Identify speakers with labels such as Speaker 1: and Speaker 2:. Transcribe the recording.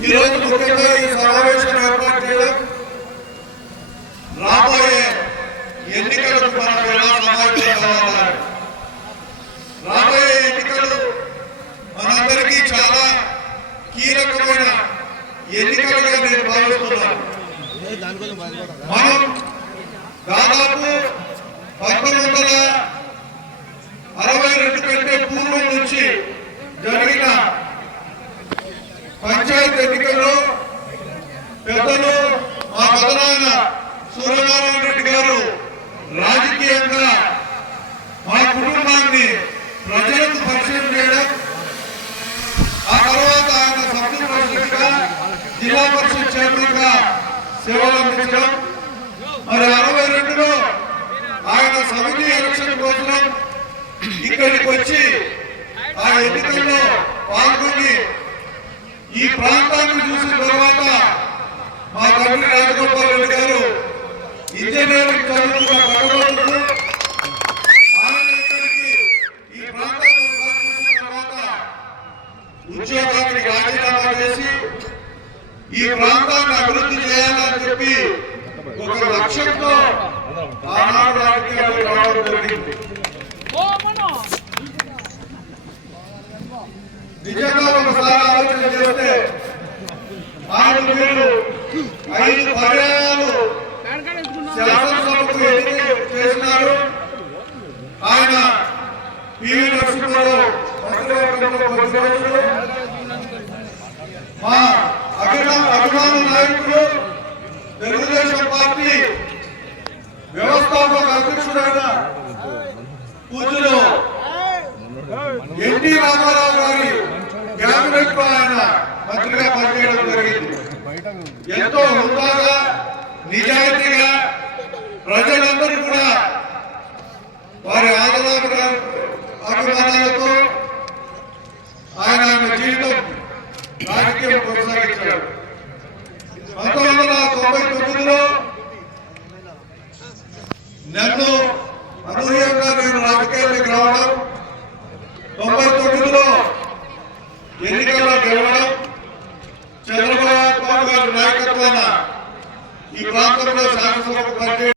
Speaker 1: ఈరోజు ముఖ్యంగా ఈ సమావేశం ఏర్పాటు చేయడం రాబోయే ఎన్నికలకు మనం ఎలా సమావేశం కావాలి రాబోయే ఎన్నికలు మనందరికీ చాలా కీలకమైన ఎన్నికలుగా నేను భావిస్తున్నాను. మనం దాదాపు పంతొమ్మిది వందల పంచాయతీ ఎన్నికల్లో పెద్దలు మా పెదనాయన సూర్యనారాయణ రెడ్డి గారు రాజకీయంగా మా కుటుంబాన్ని ప్రజలకు పరిచయం చేయడం ఆ తర్వాత ఆయన సభ్యులుగా జిల్లా పరిషత్ చైర్మన్గా సేవలు అందించడం. మరి అరవై రెండులో ఆయన సమితి ఎలక్షన్ కోసం ఇక్కడికి వచ్చి ఆ ఎన్నికల్లో ఈ ప్రాంతాన్ని చూసిన తర్వాత మా తండ్రి రాజగోపాల్ రెడ్డి గారు ఇంజనీరింగ్ భగవంతుడు ఇక్కడికి ఈ ప్రాంతాన్ని తర్వాత ఉద్యోగానికి రాజీనామా చేసి ఈ ప్రాంతాన్ని అభివృద్ధి చేయాలని చెప్పి ఒక లక్ష్యంతో ఆనాడు రాజకీయాలకు రావడం జరిగింది. నిజంగా ఒకసారి ఆలోచన చేస్తే ఆయన మీరు ఐదు పర్యాయాలు శాసనసభకు ఎన్నిక చేసినారు. ఆయన పివి నరసింహారావు మంత్రివర్గంలో మా అభిమాన అభిమాన నాయకుడు తెలుగుదేశం పార్టీ వ్యవస్థాపక అధ్యక్షుడైన పూజలు ఎన్టీ రామారావు గారి క్యాబినెట్లో ఆయన మంత్రిగా ఎంతో హృదయంగా నిజాయితీగా ప్రజలందరూ కూడా వారి ఆదరణ అభిమానాలతో ఆయన ఆమె జీవితం రాజకీయం కొనసాగించాడు పంతొమ్మిది వందల తొంభై తొమ్మిదిలో నెల్లూరు ఈ ప్రాంతంలో శాసనసభ